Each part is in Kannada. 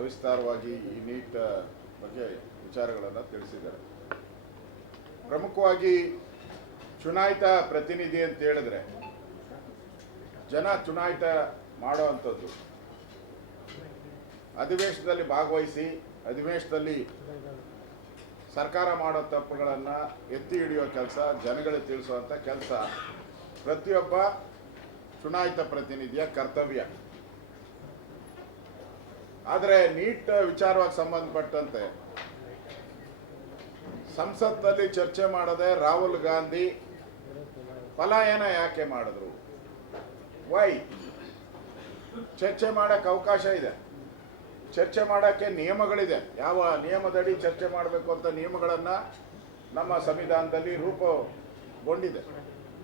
ಸವಿಸ್ತಾರವಾಗಿ ಈ ನೀಟ್ ಬಗ್ಗೆ ವಿಚಾರಗಳನ್ನು ತಿಳಿಸಿದ್ದಾರೆ. ಪ್ರಮುಖವಾಗಿ ಚುನಾಯಿತ ಪ್ರತಿನಿಧಿ ಅಂತ ಹೇಳಿದ್ರೆ ಜನ ಚುನಾಯಿತ ಮಾಡುವಂಥದ್ದು, ಅಧಿವೇಶನದಲ್ಲಿ ಭಾಗವಹಿಸಿ ಅಧಿವೇಶನದಲ್ಲಿ ಸರ್ಕಾರ ಮಾಡೋ ತಪ್ಪುಗಳನ್ನು ಎತ್ತಿ ಹಿಡಿಯೋ ಕೆಲಸ, ಜನಗಳಿಗೆ ತಿಳಿಸುವಂಥ ಕೆಲಸ ಪ್ರತಿಯೊಬ್ಬ ಚುನಾಯಿತ ಪ್ರತಿನಿಧಿಯ ಕರ್ತವ್ಯ. ಆದರೆ ನೀಟ್ ವಿಚಾರವಾಗಿ ಸಂಬಂಧಪಟ್ಟಂತೆ ಸಂಸತ್ನಲ್ಲಿ ಚರ್ಚೆ ಮಾಡದೆ ರಾಹುಲ್ ಗಾಂಧಿ ಪಲಾಯನ ಯಾಕೆ ಮಾಡಿದ್ರು? ವೈ? ಚರ್ಚೆ ಮಾಡೋಕ್ಕೆ ಅವಕಾಶ ಇದೆ, ಚರ್ಚೆ ಮಾಡೋಕ್ಕೆ ನಿಯಮಗಳಿದೆ. ಯಾವ ನಿಯಮದಡಿ ಚರ್ಚೆ ಮಾಡಬೇಕು ಅಂತ ನಿಯಮಗಳನ್ನು ನಮ್ಮ ಸಂವಿಧಾನದಲ್ಲಿ ರೂಪುಗೊಂಡಿದೆ.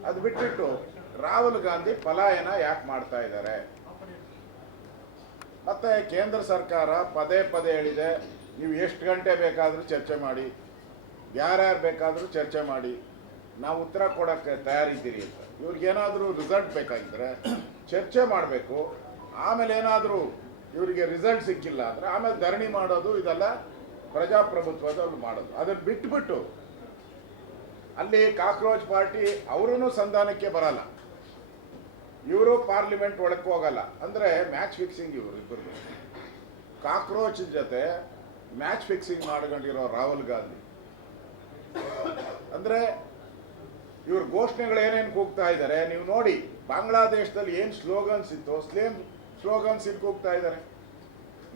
ಅದು ಬಿಟ್ಟಿಟ್ಟು ರಾಹುಲ್ ಗಾಂಧಿ ಪಲಾಯನ ಯಾಕೆ ಮಾಡ್ತಾ ಇದ್ದಾರೆ? ಮತ್ತು ಕೇಂದ್ರ ಸರ್ಕಾರ ಪದೇ ಪದೇ ಹೇಳಿದೆ, ನೀವು ಎಷ್ಟು ಗಂಟೆ ಬೇಕಾದರೂ ಚರ್ಚೆ ಮಾಡಿ, ಯಾರ್ಯಾರು ಬೇಕಾದರೂ ಚರ್ಚೆ ಮಾಡಿ, ನಾವು ಉತ್ತರ ಕೊಡೋಕ್ಕೆ ತಯಾರಿದ್ದೀರಿ ಅಂತ. ಇವ್ರಿಗೇನಾದರೂ ರಿಸಲ್ಟ್ ಬೇಕಾಗಿದ್ದರೆ ಚರ್ಚೆ ಮಾಡಬೇಕು. ಆಮೇಲೆ ಏನಾದರೂ ಇವರಿಗೆ ರಿಸಲ್ಟ್ ಸಿಕ್ಕಿಲ್ಲ ಅಂದರೆ ಆಮೇಲೆ ಧರಣಿ ಮಾಡೋದು, ಇದೆಲ್ಲ ಪ್ರಜಾಪ್ರಭುತ್ವದಲ್ಲಿ ಮಾಡೋದು. ಅದನ್ನು ಬಿಟ್ಬಿಟ್ಟು ಅಲ್ಲಿ ಕಾಕ್ರೋಚ್ ಪಾರ್ಟಿ ಅವರೂ ಸಂಧಾನಕ್ಕೆ ಬರಲ್ಲ, ಇವರು ಪಾರ್ಲಿಮೆಂಟ್ ಒಳಕ್ಕೆ ಹೋಗಲ್ಲ. ಅಂದರೆ ಮ್ಯಾಚ್ ಫಿಕ್ಸಿಂಗ್ ಇವರು ಇಬ್ಬರು. ಕಾಕ್ರೋಚ್ ಜೊತೆ ಮ್ಯಾಚ್ ಫಿಕ್ಸಿಂಗ್ ಮಾಡ್ಕೊಂಡಿರೋ ರಾಹುಲ್ ಗಾಂಧಿ. ಅಂದರೆ ಇವ್ರ ಘೋಷಣೆಗಳು ಏನೇನು ಕೂಗ್ತಾ ಇದ್ದಾರೆ ನೀವು ನೋಡಿ. ಬಾಂಗ್ಲಾದೇಶದಲ್ಲಿ ಏನು ಸ್ಲೋಗನ್ಸ್ ಇತ್ತು, ಸೇಮ್ ಸ್ಲೋಗನ್ಸ್ ಇಲ್ಲಿ ಕೂಗ್ತಾ ಇದ್ದಾರೆ.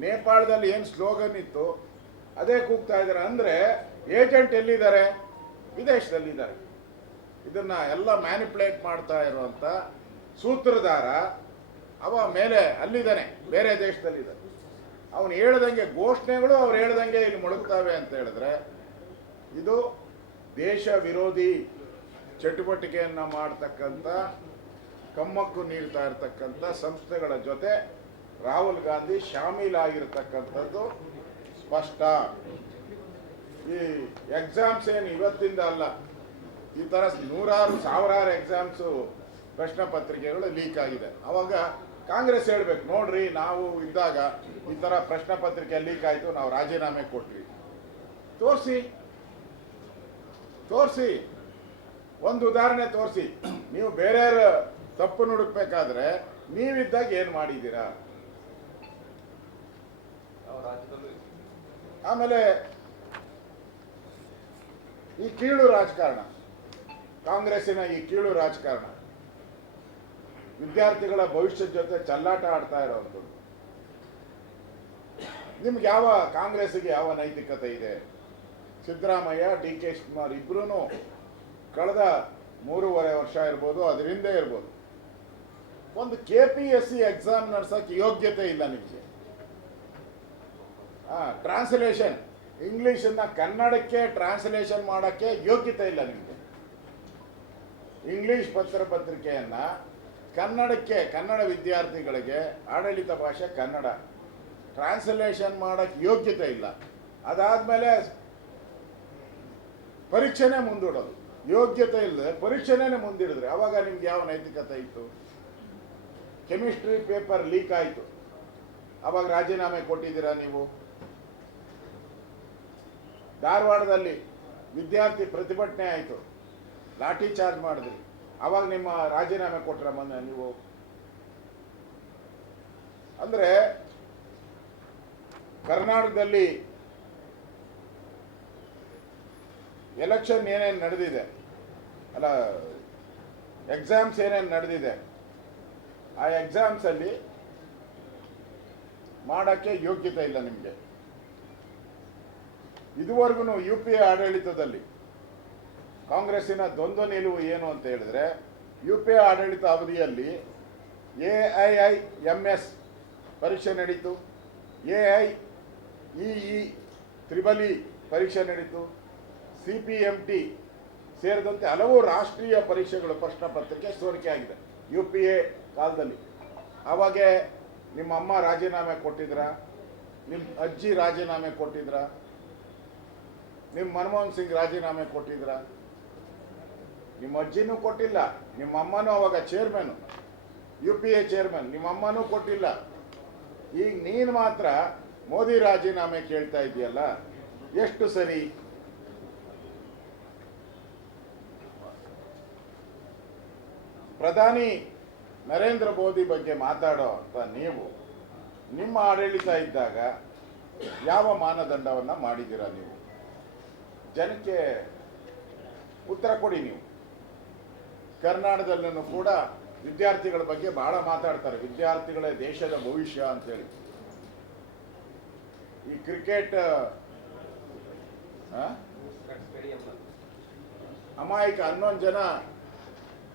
ನೇಪಾಳದಲ್ಲಿ ಏನು ಸ್ಲೋಗನ್ ಇತ್ತು ಅದೇ ಕೂಗ್ತಾ ಇದ್ದಾರೆ. ಅಂದರೆ ಏಜೆಂಟ್ ಎಲ್ಲಿದ್ದಾರೆ? ವಿದೇಶದಲ್ಲಿದ್ದಾರೆ. ಇದನ್ನು ಎಲ್ಲ ಮ್ಯಾನಿಪುಲೇಟ್ ಮಾಡ್ತಾ ಇರುವಂಥ ಸೂತ್ರಧಾರ ಅವ ಮೇಲೆ ಅಲ್ಲಿದ್ದಾನೆ, ಬೇರೆ ದೇಶದಲ್ಲಿದ್ದಾನೆ. ಅವನು ಹೇಳ್ದಂಗೆ ಘೋಷಣೆಗಳು ಅವ್ರು ಹೇಳ್ದಂಗೆ ಇಲ್ಲಿ ಮೊಳಗ್ತವೆ ಅಂತ ಹೇಳಿದ್ರೆ ಇದು ದೇಶ ವಿರೋಧಿ ಚಟುವಟಿಕೆಯನ್ನು ಮಾಡ್ತಕ್ಕಂಥ, ಕಮ್ಮಕ್ಕು ನೀಡ್ತಾ ಇರ್ತಕ್ಕಂಥ ಸಂಸ್ಥೆಗಳ ಜೊತೆ ರಾಹುಲ್ ಗಾಂಧಿ ಶಾಮೀಲಾಗಿರ್ತಕ್ಕಂಥದ್ದು ಸ್ಪಷ್ಟ. ಈ ಎಕ್ಸಾಮ್ಸ್ ಏನು ಇವತ್ತಿಂದ ಅಲ್ಲ, ಈ ಥರ ನೂರಾರು ಸಾವಿರಾರು ಎಕ್ಸಾಮ್ಸು ಪ್ರಶ್ನೆ ಪತ್ರಿಕೆಗಳು ಲೀಕ್ ಆಗಿದೆ. ಆವಾಗ ಕಾಂಗ್ರೆಸ್ ಹೇಳ್ಬೇಕು, ನೋಡ್ರಿ ನಾವು ಇದ್ದಾಗ ಈ ಥರ ಪ್ರಶ್ನೆ ಪತ್ರಿಕೆ ಲೀಕ್ ಆಯಿತು, ನಾವು ರಾಜೀನಾಮೆ ಕೊಟ್ವಿ. ತೋರಿಸಿ ಒಂದು ಉದಾಹರಣೆ ತೋರಿಸಿ. ನೀವು ಬೇರೆಯವ್ರ ತಪ್ಪು ಹುಡುಕ್ಬೇಕಾದ್ರೆ ನೀವಿದ್ದಾಗ ಏನು ಮಾಡಿದ್ದೀರಾ? ಆಮೇಲೆ ಈ ಕೀಳು ರಾಜಕಾರಣ, ಕಾಂಗ್ರೆಸ್ಸಿನ ಈ ಕೀಳು ರಾಜಕಾರಣ, ವಿದ್ಯಾರ್ಥಿಗಳ ಭವಿಷ್ಯದ ಜೊತೆ ಚಲ್ಲಾಟ ಆಡ್ತಾ ಇರೋದು. ನಿಮ್ಗೆ ಯಾವ ಕಾಂಗ್ರೆಸ್ಸಿಗೆ ಯಾವ ನೈತಿಕತೆ ಇದೆ? ಸಿದ್ದರಾಮಯ್ಯ, ಡಿ ಕೆ ಶಿವಕುಮಾರ್ ಇಬ್ಬರೂ ಕಳೆದ 3.5 ವರ್ಷ ಇರ್ಬೋದು, ಅದರಿಂದ ಇರ್ಬೋದು, ಒಂದು KPSC ಎಕ್ಸಾಮ್ ನಡೆಸೋಕ್ಕೆ ಯೋಗ್ಯತೆ ಇಲ್ಲ ನಿಮಗೆ. ಟ್ರಾನ್ಸ್ಲೇಷನ್ ಇಂಗ್ಲೀಷನ್ನು ಕನ್ನಡಕ್ಕೆ ಟ್ರಾನ್ಸ್ಲೇಷನ್ ಮಾಡೋಕ್ಕೆ ಯೋಗ್ಯತೆ ಇಲ್ಲ ನಿಮಗೆ. ಇಂಗ್ಲೀಷ್ ಪತ್ರಿಕೆಯನ್ನು ಕನ್ನಡಕ್ಕೆ, ಕನ್ನಡ ವಿದ್ಯಾರ್ಥಿಗಳಿಗೆ ಆಡಳಿತ ಭಾಷೆ ಕನ್ನಡ, ಟ್ರಾನ್ಸ್ಲೇಷನ್ ಮಾಡೋಕ್ಕೆ ಯೋಗ್ಯತೆ ಇಲ್ಲ. ಅದಾದಮೇಲೆ ಪರೀಕ್ಷೆನೇ ಮುಂದೂಡೋದು, ಯೋಗ್ಯತೆ ಇಲ್ಲದೆ ಪರೀಕ್ಷೆನೇ ಮುಂದಿಡಿದ್ರೆ ಅವಾಗ ನಿಮ್ಗೆ ಯಾವ ನೈತಿಕತೆ ಇತ್ತು? ಕೆಮಿಸ್ಟ್ರಿ ಪೇಪರ್ ಲೀಕ್ ಆಯಿತು, ಅವಾಗ ರಾಜೀನಾಮೆ ಕೊಟ್ಟಿದ್ದೀರಾ ನೀವು? ಧಾರವಾಡದಲ್ಲಿ ವಿದ್ಯಾರ್ಥಿ ಪ್ರತಿಭಟನೆ ಆಯಿತು, ಲಾಠಿ ಚಾರ್ಜ್ ಮಾಡಿದ್ರಿ, ಅವಾಗ ನಿಮ್ಮ ರಾಜೀನಾಮೆ ಕೊಟ್ಟರ ಮೊನ್ನೆ ನೀವು? ಅಂದರೆ ಕರ್ನಾಟಕದಲ್ಲಿ ಎಲೆಕ್ಷನ್ ಏನೇನು ನಡೆದಿದೆ ಅಲ್ಲ, ಎಕ್ಸಾಮ್ಸ್ ಏನೇನು ನಡೆದಿದೆ, ಆ ಎಕ್ಸಾಮ್ಸಲ್ಲಿ ಮಾಡೋಕ್ಕೆ ಯೋಗ್ಯತೆ ಇಲ್ಲ ನಿಮಗೆ. ಇದುವರೆಗೂ UPA ಆಡಳಿತದಲ್ಲಿ ಕಾಂಗ್ರೆಸ್ಸಿನ ದ್ವಂದ್ವ ನಿಲುವು ಏನು ಅಂತ ಹೇಳಿದ್ರೆ, UPA ಆಡಳಿತ ಅವಧಿಯಲ್ಲಿ AIIMS ಪರೀಕ್ಷೆ ನಡೀತು, AIEE ತ್ರಿಬಲಿ ಪರೀಕ್ಷೆ ನಡೀತು, CPMT ಸೇರಿದಂತೆ ಹಲವು ರಾಷ್ಟ್ರೀಯ ಪರೀಕ್ಷೆಗಳು ಪ್ರಶ್ನೆ ಪತ್ರಿಕೆ ಸೋರಿಕೆ ಆಗಿದೆ UPA ಕಾಲದಲ್ಲಿ. ಆವಾಗ ನಿಮ್ಮ ಅಮ್ಮ ರಾಜೀನಾಮೆ ಕೊಟ್ಟಿದ್ರಾ? ನಿಮ್ಮ ಅಜ್ಜಿ ರಾಜೀನಾಮೆ ಕೊಟ್ಟಿದ್ರಾ? ನಿಮ್ಮ ಮನಮೋಹನ್ ಸಿಂಗ್ ರಾಜೀನಾಮೆ ಕೊಟ್ಟಿದ್ರಾ? ನಿಮ್ಮ ಅಜ್ಜಿನೂ ಕೊಟ್ಟಿಲ್ಲ, ನಿಮ್ಮ ಅಮ್ಮನೂ ಅವಾಗ ಚೇರ್ಮನ್, UPA ಚೇರ್ಮನ್, ನಿಮ್ಮ ಅಮ್ಮನೂ ಕೊಟ್ಟಿಲ್ಲ. ಈಗ ನೀನು ಮಾತ್ರ ಮೋದಿ ರಾಜೀನಾಮೆ ಕೇಳ್ತಾ ಇದೆಯಲ್ಲ, ಎಷ್ಟು ಸರಿ? ಪ್ರಧಾನಿ ನರೇಂದ್ರ ಮೋದಿ ಬಗ್ಗೆ ಮಾತಾಡೋ ಅಂತ ನೀವು ನಿಮ್ಮ ಆಡಳಿತ ಇದ್ದಾಗ ಯಾವ ಮಾನದಂಡವನ್ನು ಮಾಡಿದ್ದೀರಾ? ನೀವು ಜನಕ್ಕೆ ಉತ್ತರ ಕೊಡಿ. ನೀವು ಕರ್ನಾಟಕದಲ್ಲೂ ಕೂಡ ವಿದ್ಯಾರ್ಥಿಗಳ ಬಗ್ಗೆ ಬಹಳ ಮಾತಾಡ್ತಾರೆ, ವಿದ್ಯಾರ್ಥಿಗಳೇ ದೇಶದ ಭವಿಷ್ಯ ಅಂತೇಳಿ. ಈ ಕ್ರಿಕೆಟ್ ಅಮಾಯಕ 11 ಜನ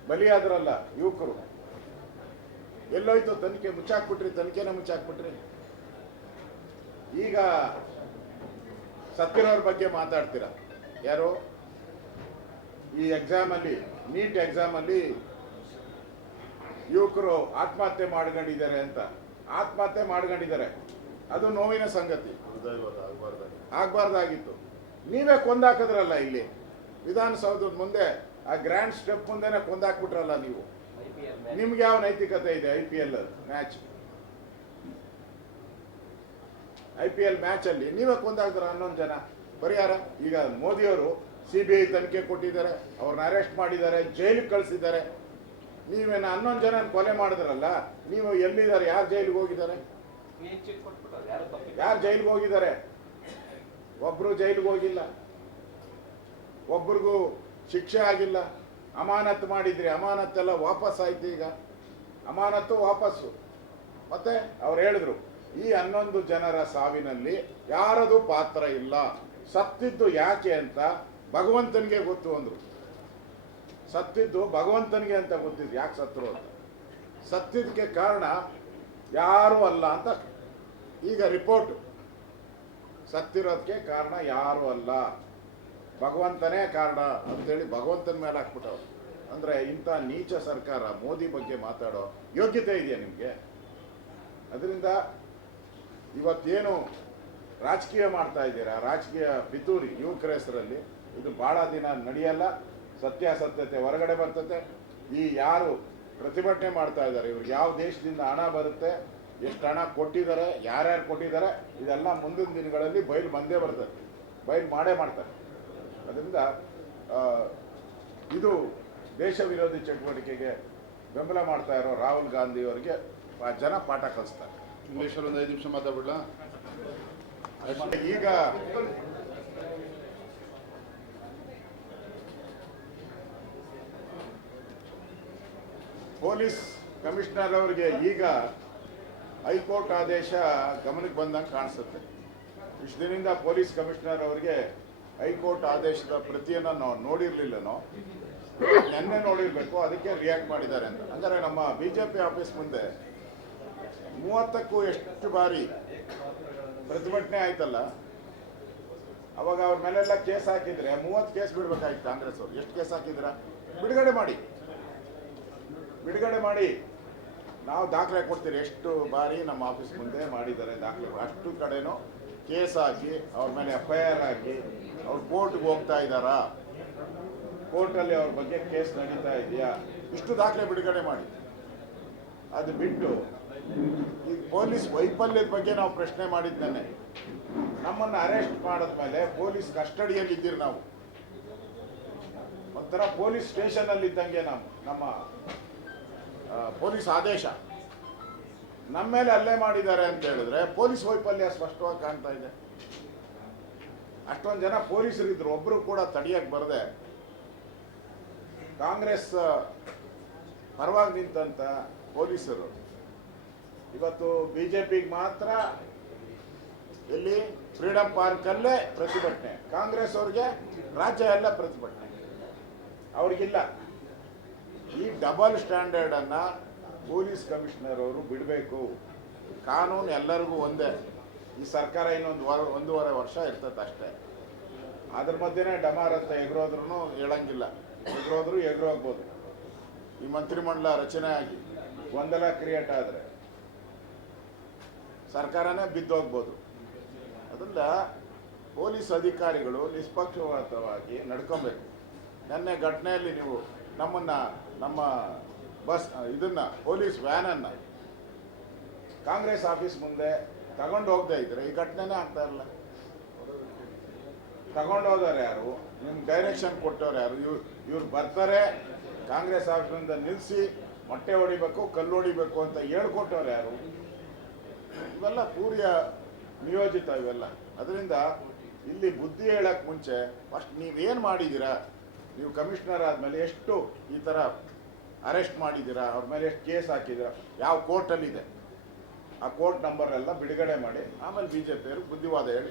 ಬಲಿಯಾದ್ರಲ್ಲ ಯುವಕರು, ಎಲ್ಲೋಯ್ತು ತನಿಖೆ? ಮುಚ್ಚಾಕ್ಬಿಟ್ರಿ, ತನಿಖೆನ ಮುಚ್ಚಾಕ್ಬಿಟ್ರಿ. ಈಗ ಸತ್ತಿರೋರ ಬಗ್ಗೆ ಮಾತಾಡ್ತೀರಾ. ಯಾರು? ಈ ಎಕ್ಸಾಮಲ್ಲಿ, ನೀಟ್ ಎಕ್ಸಾಮಲ್ಲಿ ಯುವಕರು ಆತ್ಮಹತ್ಯೆ ಮಾಡ್ಕೊಂಡಿದ್ದಾರೆ ಅಂತ. ಆತ್ಮಹತ್ಯೆ ಮಾಡ್ಕೊಂಡಿದ್ದಾರೆ, ಅದು ನೋವಿನ ಸಂಗತಿ. ಆಗ್ಬಾರ್ದಾಗಿತ್ತು. ನೀವೇ ಕೊಂದಾಕಿದ್ರಲ್ಲ ಇಲ್ಲಿ ವಿಧಾನಸೌಧದ ಮುಂದೆ, ಆ ಗ್ರ್ಯಾಂಡ್ ಸ್ಟೆಪ್ ಮುಂದೆನೆ ಕೊಂದಾಕ್ಬಿಟ್ರಲ್ಲ ನೀವು. ನಿಮ್ಗೆ ಯಾವ ನೈತಿಕತೆ ಇದೆ? IPL ಮ್ಯಾಚ್ ಅಲ್ಲಿ ನೀವೇ ಕೊಂದಾಕ್ದ್ರ 11 ಜನ. ಪರಿಹಾರ? ಈಗ ಮೋದಿಯವರು CBI ತನಿಖೆ ಕೊಟ್ಟಿದ್ದಾರೆ, ಅವ್ರನ್ನ ಅರೆಸ್ಟ್ ಮಾಡಿದ್ದಾರೆ, ಜೈಲಿಗೆ ಕಳಿಸಿದ್ದಾರೆ. ನೀವೇನು 11 ಜನ ಕೊಲೆ ಮಾಡಿದ್ರಲ್ಲ, ನೀವು ಎಲ್ಲಿದ್ದಾರೆ? ಯಾರು ಜೈಲಿಗೆ ಹೋಗಿದ್ದಾರೆ? ಯಾರು ಜೈಲಿಗೆ ಹೋಗಿದ್ದಾರೆ? ಒಬ್ರು ಜೈಲಿಗೆ ಹೋಗಿಲ್ಲ, ಒಬ್ರಿಗೂ ಶಿಕ್ಷೆ ಆಗಿಲ್ಲ. ಅಮಾನತ್ತು ಮಾಡಿದ್ರಿ, ಅಮಾನತ್ತೆಲ್ಲ ವಾಪಸ್ ಆಯ್ತು. ಈಗ ಅಮಾನತ್ತು ವಾಪಸ್ಸು. ಮತ್ತೆ ಅವ್ರು ಹೇಳಿದ್ರು, ಈ 11 ಜನರ ಸಾವಿನಲ್ಲಿ ಯಾರದು ಪಾತ್ರ ಇಲ್ಲ. ಸತ್ತಿದ್ದು ಯಾಕೆ ಅಂತ ಭಗವಂತನಿಗೆ ಗೊತ್ತು ಅಂದ್ರು. ಸತ್ತಿದ್ದು ಭಗವಂತನಿಗೆ ಅಂತ ಗೊತ್ತಿದ್ದು, ಯಾಕೆ ಸತ್ತರು ಅಂತ. ಸತ್ತಿದ್ದಕ್ಕೆ ಕಾರಣ ಯಾರೂ ಅಲ್ಲ ಅಂತ ಈಗ ರಿಪೋರ್ಟ್. ಸತ್ತಿರೋದಕ್ಕೆ ಕಾರಣ ಯಾರೂ ಅಲ್ಲ, ಭಗವಂತನೇ ಕಾರಣ ಅಂತೇಳಿ ಭಗವಂತನ ಮೇಲೆ ಹಾಕ್ಬಿಟ್ಟವ್ರು. ಅಂದರೆ ಇಂಥ ನೀಚ ಸರ್ಕಾರ ಮೋದಿ ಬಗ್ಗೆ ಮಾತಾಡೋ ಯೋಗ್ಯತೆ ಇದೆಯಾ ನಿಮಗೆ? ಅದರಿಂದ ಇವತ್ತೇನು ರಾಜಕೀಯ ಮಾಡ್ತಾ ಇದ್ದೀರಾ, ರಾಜಕೀಯ ಪಿತೂರಿ ಯುವಕರ ಹೆಸರಲ್ಲಿ, ಇದು ಭಾಳ ದಿನ ನಡೆಯಲ್ಲ. ಸತ್ಯಾಸತ್ಯತೆ ಹೊರಗಡೆ ಬರ್ತದೆ. ಈ ಯಾರು ಪ್ರತಿಭಟನೆ ಮಾಡ್ತಾ ಇದ್ದಾರೆ, ಇವ್ರಿಗೆ ಯಾವ ದೇಶದಿಂದ ಹಣ ಬರುತ್ತೆ, ಎಷ್ಟು ಹಣ ಕೊಟ್ಟಿದ್ದಾರೆ, ಯಾರ್ಯಾರು ಕೊಟ್ಟಿದ್ದಾರೆ, ಇದೆಲ್ಲ ಮುಂದಿನ ದಿನಗಳಲ್ಲಿ ಬಯಲು ಬಂದೇ ಬರ್ತದೆ, ಬಯಲು ಮಾಡೇ ಮಾಡ್ತಾರೆ. ಅದರಿಂದ ಇದು ದೇಶ ವಿರೋಧಿ ಚಟುವಟಿಕೆಗೆ ಬೆಂಬಲ ಮಾಡ್ತಾ ಇರೋ ರಾಹುಲ್ ಗಾಂಧಿ ಅವರಿಗೆ ಜನ ಪಾಠ ಕಲಿಸ್ತಾರೆ. ಇಂಗ್ಲೀಷಲ್ಲಿ ಒಂದು 5 ನಿಮಿಷ ಮಾತಾಡ್ಬಿಡ್ಲಾ? ಈಗ ಪೊಲೀಸ್ ಕಮಿಷನರ್ ಅವರಿಗೆ ಈಗ ಹೈಕೋರ್ಟ್ ಆದೇಶ ಗಮನಕ್ಕೆ ಬಂದಂಗೆ ಕಾಣಿಸುತ್ತೆ. ಇಷ್ಟು ದಿನದಿಂದ ಪೊಲೀಸ್ ಕಮಿಷನರ್ ಅವರಿಗೆ ಹೈಕೋರ್ಟ್ ಆದೇಶದ ಪ್ರತಿಯನ್ನು ನಾವು ನೋಡಿರ್ಲಿಲ್ಲನೋ, ನೆನ್ನೆ ನೋಡಿರ್ಬೇಕು, ಅದಕ್ಕೆ ರಿಯಾಕ್ಟ್ ಮಾಡಿದ್ದಾರೆ ಅಂತ. ಅಂದರೆ ನಮ್ಮ BJP ಆಫೀಸ್ ಮುಂದೆ 30ಕ್ಕೂ ಎಷ್ಟು ಬಾರಿ ಪ್ರತಿಭಟನೆ ಆಯ್ತಲ್ಲ, ಅವಾಗ ಅವ್ರ ಮೇಲೆಲ್ಲ ಕೇಸ್ ಹಾಕಿದ್ರೆ 30 ಕೇಸ್ ಬಿಡ್ಬೇಕಾಯ್ತು ಕಾಂಗ್ರೆಸ್ ಅವರು. ಎಷ್ಟು ಕೇಸ್ ಹಾಕಿದ್ರ? ಬಿಡುಗಡೆ ಮಾಡಿ ನಾವು ದಾಖಲೆ ಕೊಡ್ತೀರಿ. ಎಷ್ಟು ಬಾರಿ ನಮ್ಮ ಆಫೀಸ್ ಮುಂದೆ ಮಾಡಿದ್ದಾರೆ ದಾಖಲೆ. ಅಷ್ಟು ಕಡೆನೂ ಕೇಸ್ ಹಾಕಿ ಅವ್ರ ಮೇಲೆ FIR ಹಾಕಿ ಅವ್ರು ಕೋರ್ಟ್ಗೆ ಹೋಗ್ತಾ ಇದ್ದಾರಾ, ಕೋರ್ಟಲ್ಲಿ ಅವ್ರ ಬಗ್ಗೆ ಕೇಸ್ ನಡೀತಾ ಇದೆಯಾ, ಇಷ್ಟು ದಾಖಲೆ ಬಿಡುಗಡೆ ಮಾಡಿ. ಅದು ಬಿಟ್ಟು ಈಗ ಪೊಲೀಸ್ ವೈಫಲ್ಯದ ಬಗ್ಗೆ ನಾವು ಪ್ರಶ್ನೆ ಮಾಡಿದ್ದೇನೆ. ನಮ್ಮನ್ನು ಅರೆಸ್ಟ್ ಮಾಡಿದ್ಮೇಲೆ ಪೊಲೀಸ್ ಕಸ್ಟಡಿಯಲ್ಲಿ ಇದ್ದೀರಿ ನಾವು. ಒಂಥರ ಪೊಲೀಸ್ ಸ್ಟೇಷನಲ್ಲಿ ಇದ್ದಂಗೆ ನಮ್ಮ ಪೊಲೀಸ್ ಆದೇಶ ನಮ್ಮ ಮೇಲೆ ಹಲ್ಲೆ ಮಾಡಿದ್ದಾರೆ ಅಂತ ಹೇಳಿದ್ರೆ ಪೊಲೀಸ್ ವೈಫಲ್ಯ ಸ್ಪಷ್ಟವಾಗಿ ಕಾಣ್ತಾ ಇದೆ. ಅಷ್ಟೊಂದು ಜನ ಪೊಲೀಸರಿದ್ರು, ಒಬ್ರು ಕೂಡ ತಡೆಯಕ್ಕೆ ಬರದೆ ಕಾಂಗ್ರೆಸ್ ಪರವಾಗಿ ನಿಂತಂತ ಪೊಲೀಸರು ಇವತ್ತು BJPಗೆ ಮಾತ್ರ ಎಲ್ಲಿ ಫ್ರೀಡಂ ಪಾರ್ಕಲ್ಲೇ ಪ್ರತಿಭಟನೆ, ಕಾಂಗ್ರೆಸ್ ಅವ್ರಿಗೆ ರಾಜ್ಯ ಎಲ್ಲ ಪ್ರತಿಭಟನೆ, ಅವ್ರಿಗಿಲ್ಲ. ಈ ಡಬಲ್ ಸ್ಟ್ಯಾಂಡರ್ಡನ್ನು ಪೊಲೀಸ್ ಕಮಿಷನರ್ ಅವರು ಬಿಡಬೇಕು. ಕಾನೂನು ಎಲ್ಲರಿಗೂ ಒಂದೇ. ಈ ಸರ್ಕಾರ ಇನ್ನೊಂದು 1.5 ವರ್ಷ ಇರ್ತದೆ ಅಷ್ಟೇ. ಅದ್ರ ಮಧ್ಯೆನೇ ಡಮಾರತ್ತ ಎಗರೋದ್ರೂ ಹೇಳಂಗಿಲ್ಲ, ಎಗರು ಹೋಗ್ಬೋದು. ಈ ಮಂತ್ರಿಮಂಡಲ ರಚನೆ ಆಗಿ ಗೊಂದಲ ಕ್ರಿಯೇಟ್ ಆದರೆ ಸರ್ಕಾರನೇ ಬಿದ್ದೋಗ್ಬೋದು. ಅದರಿಂದ ಪೊಲೀಸ್ ಅಧಿಕಾರಿಗಳು ನಿಷ್ಪಕ್ಷಪಾತವಾಗಿ ನಡ್ಕೊಬೇಕು. ನೆನ್ನೆ ಘಟನೆಯಲ್ಲಿ ನೀವು ನಮ್ಮ ಬಸ್ ಪೊಲೀಸ್ ವ್ಯಾನನ್ನು ಕಾಂಗ್ರೆಸ್ ಆಫೀಸ್ ಮುಂದೆ ತಗೊಂಡು ಹೋಗದೆ ಇದ್ರೆ ಈ ಘಟನೆನೇ ಆಗ್ತಾ ಇರಲ್ಲ. ತಗೊಂಡು ಹೋದವ್ರು ಯಾರು, ನಿಮ್ಗೆ ಡೈರೆಕ್ಷನ್ ಕೊಟ್ಟವ್ರು ಯಾರು? ಇವ್ರು ಬರ್ತಾರೆ ಕಾಂಗ್ರೆಸ್ ಆಫೀಸಿಂದ ನಿಲ್ಲಿಸಿ ಮೊಟ್ಟೆ ಹೊಡಿಬೇಕು, ಕಲ್ಲು ಹೊಡಿಬೇಕು ಅಂತ ಹೇಳ್ಕೊಟ್ಟವ್ರು ಯಾರು? ಇವೆಲ್ಲ ಪೂರ್ಯ ನಿಯೋಜಿತ ಇವೆಲ್ಲ. ಅದರಿಂದ ಇಲ್ಲಿ ಬುದ್ಧಿ ಹೇಳಕ್ಕೆ ಮುಂಚೆ ಫಸ್ಟ್ ನೀವೇನು ಮಾಡಿದ್ದೀರಾ, ನೀವು ಕಮಿಷನರ್ ಆದಮೇಲೆ ಎಷ್ಟು ಈ ಥರ ಅರೆಸ್ಟ್ ಮಾಡಿದ್ದೀರಾ, ಅವ್ರ ಮೇಲೆ ಎಷ್ಟು ಕೇಸ್ ಹಾಕಿದ್ದೀರಾ, ಯಾವ ಕೋರ್ಟಲ್ಲಿದೆ ಆ ಕೋರ್ಟ್ ನಂಬರ್ ಎಲ್ಲ ಬಿಡುಗಡೆ ಮಾಡಿ ಆಮೇಲೆ ಬಿಜೆಪಿಯವರು ಬುದ್ಧಿವಾದ ಹೇಳಿ.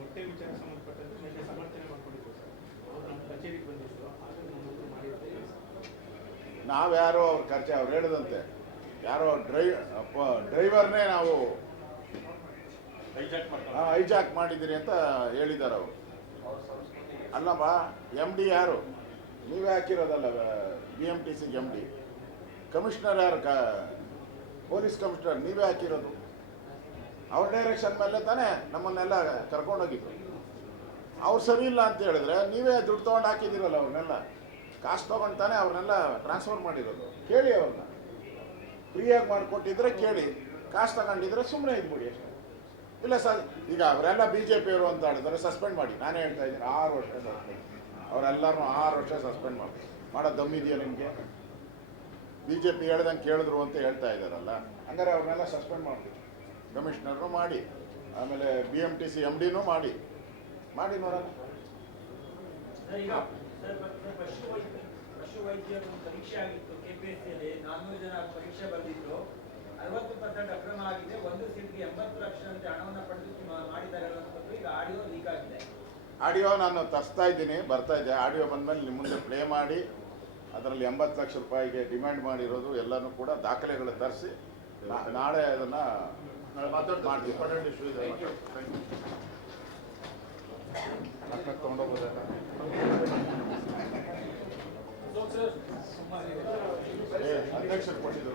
ಮೊಟ್ಟೆ ವಿಚಾರ ಸಂಬಂಧಪಟ್ಟಂತೆ ನಿನ್ನೆ ಸಮರ್ಥನೆ ಮಾಡ್ಕೊಂಡಿದ್ರು ಸರ್. ಅವ್ರು ನಮ್ಮ ಕಚೇರಿಗೆ ಬಂದಿದ್ರು, ಆಗ ನಮ್ಮನ್ನು ಮಾಡಿದ್ದಾರೆ. ನಾವ್ಯಾರೋ ಅವ್ರ ಖರ್ಚು ಅವ್ರು ಹೇಳಿದಂತೆ ಯಾರೋ ಡ್ರೈವರ್ನೇ ನಾವು ಹೈಜಾಕ್ ಮಾಡಿದ್ದೀರಿ ಅಂತ ಹೇಳಿದ್ದಾರೆ ಅವರು. ಅಲ್ಲಮ್ಮ, ಎಮ್ ಡಿ ಯಾರು? ನೀವೇ ಹಾಕಿರೋದಲ್ಲ BMTCಗೆ MD. ಕಮಿಷನರ್ ಯಾರು? ಪೊಲೀಸ್ ಕಮಿಷನರ್ ನೀವೇ ಹಾಕಿರೋದು. ಅವ್ರ ಡೈರೆಕ್ಷನ್ ಮೇಲೆ ತಾನೇ ನಮ್ಮನ್ನೆಲ್ಲ ಕರ್ಕೊಂಡೋಗಿದ್ರು. ಅವ್ರು ಸರಿ ಇಲ್ಲ ಅಂತ ಹೇಳಿದ್ರೆ ನೀವೇ ದುಡ್ಡು ತೊಗೊಂಡು ಹಾಕಿದ್ದೀರಲ್ಲ, ಅವ್ರನ್ನೆಲ್ಲ ಕಾಸು ತೊಗೊಂಡು ತಾನೇ ಅವ್ರನ್ನೆಲ್ಲ ಟ್ರಾನ್ಸ್ಫರ್ ಮಾಡಿರೋದು. ಕೇಳಿ, ಅವ್ರನ್ನ ಫ್ರೀಯಾಗಿ ಮಾಡಿಕೊಟ್ಟಿದ್ರೆ ಕೇಳಿ, ಕಾಸು ತಗೊಂಡಿದ್ರೆ ಸುಮ್ಮನೆ ಇದ್ಬಿಡಿ ಅಷ್ಟೇ. ಇಲ್ಲ ಸರ್, ಈಗ ಅವರೆಲ್ಲ BJPಯವರು ಅಂತ ಹೇಳಿದ್ರೆ ಸಸ್ಪೆಂಡ್ ಮಾಡಿ. ನಾನೇ ಹೇಳ್ತಾ ಇದ್ದೀನಿ 6 ವರ್ಷ ಸಸ್ಪೆಂಡ್. ಅವರೆಲ್ಲರೂ 6 ವರ್ಷ ಸಸ್ಪೆಂಡ್ ಮಾಡೋ ದಮ್ಮಿದೆಯಾ ನಿಮಗೆ? BJP ಹೇಳ್ದಂಗೆ ಕೇಳಿದ್ರು ಅಂತ ಹೇಳ್ತಾ ಇದ್ದಾರಲ್ಲ, ಹಂಗಾರೆ ಅವ್ರನ್ನೆಲ್ಲ ಸಸ್ಪೆಂಡ್ ಮಾಡಿ, ಕಮಿಷನರ್ನು ಮಾಡಿ, ಆಮೇಲೆ BMTC MDನೂ ಮಾಡಿ ನೋಡೋಣ. ಪಶು ವೈದ್ಯರ ಪರೀಕ್ಷೆ ಆಗಿತ್ತು KPSCಯಲ್ಲಿ. 400 ಜನ ಪರೀಕ್ಷೆ ಬರೆದಿದ್ರು. 60% ಅಕ್ರಮ ಆಗಿದೆ. 1 ಸೀಟ್ಗೆ 80 ಲಕ್ಷ ಅಂತೆ ಹಣವನ್ನು ಪಡೆದು ಮಾಡಿದ್ದಾರೆ ಅನ್ನೋದು ಈಗ ಆಡಿಯೋ ಲೀಕ್ ಆಗಿದೆ. ಆಡಿಯೋ ನಾನು ತರಿಸ್ತಾ ಇದ್ದೀನಿ, ಬರ್ತಾ ಇದೆ. ಆಡಿಯೋ ಬಂದಮೇಲೆ ನಿಮ್ಮ ಮುಂದೆ ಪ್ಲೇ ಮಾಡಿ ಅದರಲ್ಲಿ 80 ಲಕ್ಷ ರೂಪಾಯಿಗೆ ಡಿಮ್ಯಾಂಡ್ ಮಾಡಿರೋದು ಎಲ್ಲನೂ ಕೂಡ ದಾಖಲೆಗಳು ತರಿಸಿ ನಾಳೆ ಅದನ್ನು ಮಾಡ್ತೀವಿ. ತೊಗೊಂಡೋಗೋದಲ್ಲ ಅಧ್ಯಕ್ಷರು ಕೊಟ್ಟಿದ್ರು.